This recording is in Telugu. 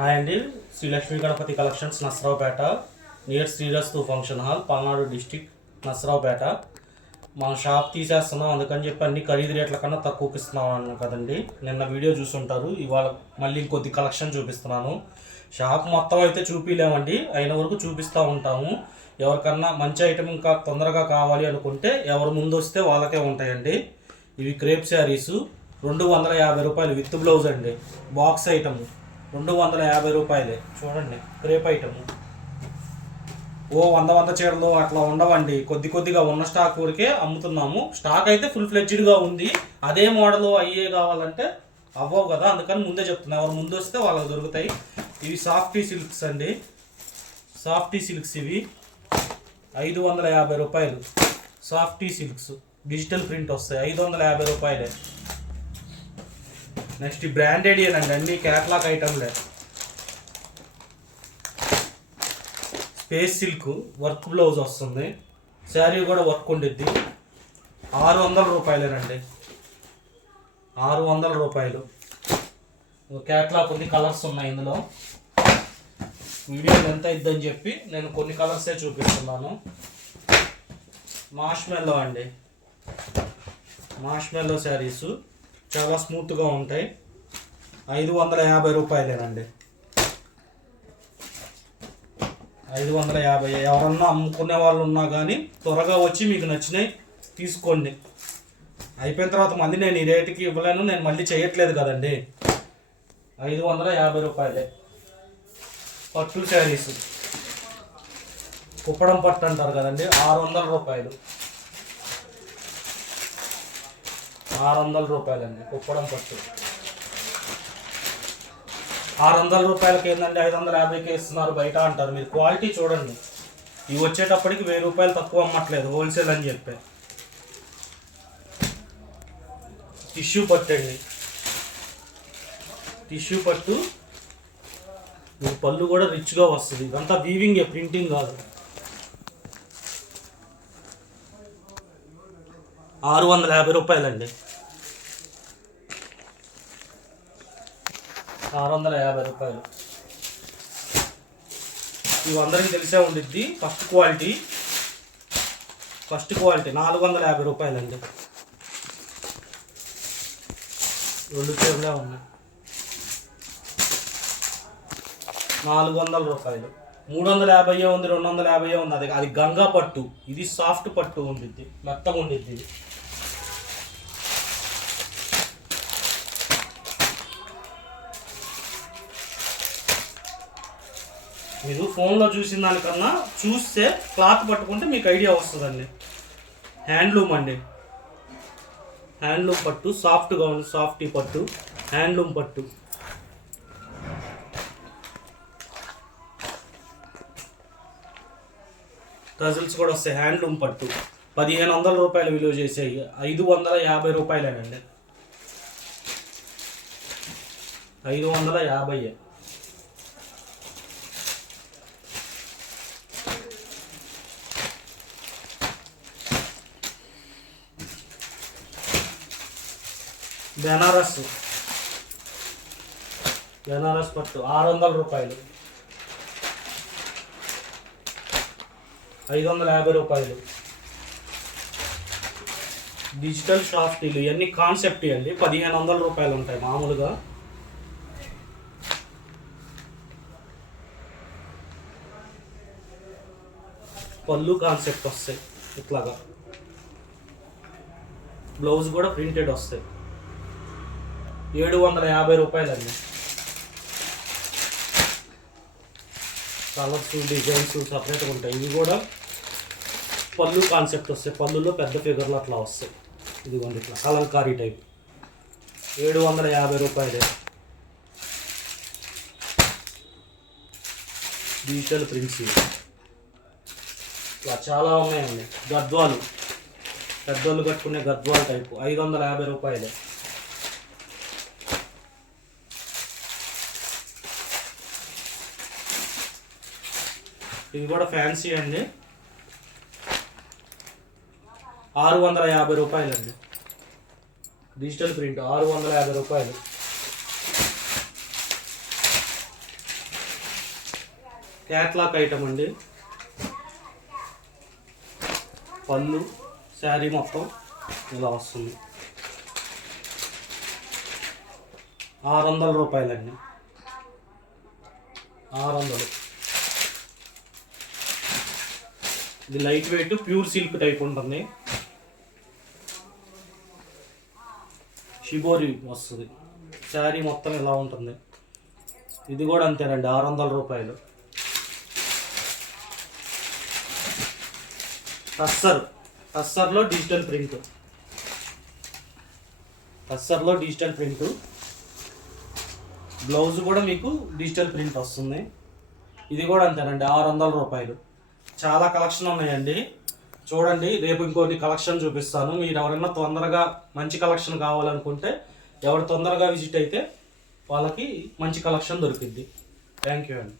హాయ్ అండి. Sri Lakshmi Ganapathi collections, Nasaraopet, near Srirastu function hall, Palnadu district, Nasaraopet. మన షాప్ తీసేస్తున్నాం, అందుకని చెప్పి అన్ని ఖరీదు రేట్ల కన్నా తక్కువకి ఇస్తున్నాం అన్నాను కదండి. నిన్న వీడియో చూసుంటారు. ఇవాళ మళ్ళీ ఇంకొద్ది కలెక్షన్ చూపిస్తున్నాను. షాప్ మొత్తం అయితే చూపించలేమండి, అయిన వరకు చూపిస్తూ ఉంటాము. ఎవరికన్నా మంచి ఐటమ్ ఇంకా తొందరగా కావాలి అనుకుంటే ఎవరు ముందు వస్తే వాళ్ళకే ఉంటాయండి. ఇవి క్రేప్ శారీసు, 250 రూపాయలు విత్ బ్లౌజ్ అండి. బాక్స్ ఐటమ్ 250 రూపాయలే. చూడండి, క్రేప్ ఐటమ్. ఓ 100 చీరలు అట్లా ఉండవండి, కొద్దిగా ఉన్న స్టాక్ వరకే అమ్ముతున్నాము. స్టాక్ అయితే ఫుల్ ఫ్లెడ్జ్డ్గా ఉంది. అదే మోడల్ అయ్యే కావాలంటే అవ్వవు కదా, అందుకని ముందే చెప్తున్నా. ఎవరు ముందు వస్తే వాళ్ళకి దొరుకుతాయి. ఇవి సాఫ్టీ సిల్క్స్ అండి. సాఫ్టీ సిల్క్స్ ఇవి 550 రూపాయలు. సాఫ్టీ సిల్క్స్ డిజిటల్ ప్రింట్ వస్తాయి, 550 రూపాయలే. నెక్స్ట్ బ్రాండెడ్ ఏనండి, అన్ని క్యాట్లాగ్ ఐటమ్లే. స్పేస్ సిల్క్ వర్క్ బ్లౌజ్ వస్తుంది, శారీ కూడా వర్క్ ఉండిద్ది. 600 రూపాయలేనండి, 600 రూపాయలు. క్యాట్లాగ్ ఉంది, కలర్స్ ఉన్నాయి ఇందులో. వీడియో ఎంత ఇద్దని చెప్పి నేను కొన్ని కలర్సే చూపిస్తున్నాను. మార్ష్మెల్లో అండి, మార్ష్మెల్లో శారీసు చాలా స్మూత్గా ఉంటాయి. 550 రూపాయలేనండి, 550. ఎవరన్నా అమ్ముకునే వాళ్ళు ఉన్నా కానీ త్వరగా వచ్చి మీకు నచ్చినాయి తీసుకోండి. అయిపోయిన తర్వాత మళ్ళీ నేను ఈ రేటుకి ఇవ్వలేను, నేను మళ్ళీ చేయట్లేదు కదండి. 550 రూపాయలే. పట్టు శారీస్, కుప్పడం పట్టు అంటారు కదండి, 600 రూపాయలు. 600 రూపాయలండి కుప్పడం పట్టు. 600 రూపాయలకి ఏంటంటే 550కి ఇస్తున్నారు బయట అంటారు. మీరు క్వాలిటీ చూడండి. ఇవి వచ్చేటప్పటికి 1000 రూపాయలు తక్కువ అమ్మట్లేదు, హోల్సేల్ అని చెప్పి. టిష్యూ పట్టు అండి, టిష్యూ పట్టు. మీకు పళ్ళు కూడా రిచ్గా వస్తుంది. ఇదంతా వీవింగ్, ప్రింటింగ్ కాదు. 650 రూపాయలండి, 650 రూపాయలు. ఇవి అందరికీ తెలిసే ఉండిద్ది. ఫస్ట్ క్వాలిటీ 450 రూపాయలండి. 2 చీరలే ఉన్నాయి, 400 రూపాయలు. 350 ఉంది, 250 ఉంది. అది గంగా పట్టు. ఇది సాఫ్ట్ పట్టు ఉండిద్ది, మెత్తగా ఉండిద్ది. మీరు ఫోన్లో చూసిన దానికన్నా చూస్తే క్లాత్ పట్టుకుంటే మీకు ఐడియా వస్తుందండి. హ్యాండ్లూమ్ అండి, హ్యాండ్లూమ్ పట్టు. సాఫ్ట్గా ఉంది, సాఫ్టీ పట్టు, హ్యాండ్లూమ్ పట్టు. టజల్స్ కూడా వస్తాయి. హ్యాండ్లూమ్ పట్టు 1500 రూపాయలు విలువ చేసాయి. 550 రూపాయలేనండి, 550. బెనారస్ పట్టు 600 రూపాయలు, 550 రూపాయలు. డిజిటల్ షాఫ్టీలు ఇవన్నీ కాన్సెప్ట్ అండి, 1500 రూపాయలు ఉంటాయి మామూలుగా. పళ్ళు కాన్సెప్ట్ వస్తాయి ఇట్లాగా. బ్లౌజ్ కూడా ప్రింటెడ్ వస్తాయి. 750 రూపాయలండి. కలర్స్, డిజైన్స్ సపరేట్గా ఉంటాయి. ఇవి కూడా పళ్ళు కాన్సెప్ట్ వస్తాయి. పళ్ళులో పెద్ద ఫిగర్లు అట్లా వస్తాయి. ఇదిగోండి ఇట్లా కలంకారీ టైప్. 750 రూపాయలే. డిజిటల్ ప్రింట్స్ ఇట్లా చాలా ఉన్నాయండి. గద్వాలు, పెద్దోళ్ళు కట్టుకునే గద్వాల్ టైపు 550 రూపాయలే. ఇది కూడా ఫ్యాన్సీ అండి, 650 రూపాయలండి. డిజిటల్ ప్రింట్ 650 రూపాయలు. క్యాట్లాక్ ఐటమ్ అండి. పళ్ళు శారీ మొత్తం ఇలా వస్తుంది. 600 రూపాయలండి. 600. ఇది light weight pure silk type ఉంటుంది. షిబోరి వస్తుంది. శారీ మొత్తం ఇలా ఉంటుంది. ఇది కూడా అంతేనండి, 600 రూపాయలు. టస్సర్లో డిజిటల్ ప్రింట్. బ్లౌజ్ కూడా మీకు డిజిటల్ ప్రింట్ వస్తుంది. ఇది కూడా అంతేనండి, 600 రూపాయలు. చాలా కలెక్షన్ ఉన్నాయండి, చూడండి. రేపు ఇంకోటి కలెక్షన్ చూపిస్తాను. మీరు ఎవరైనా తొందరగా మంచి కలెక్షన్ కావాలనుకుంటే ఎవరు తొందరగా విజిట్ అయితే వాళ్ళకి మంచి కలెక్షన్ దొరికిద్ది. థ్యాంక్ యూ అండి.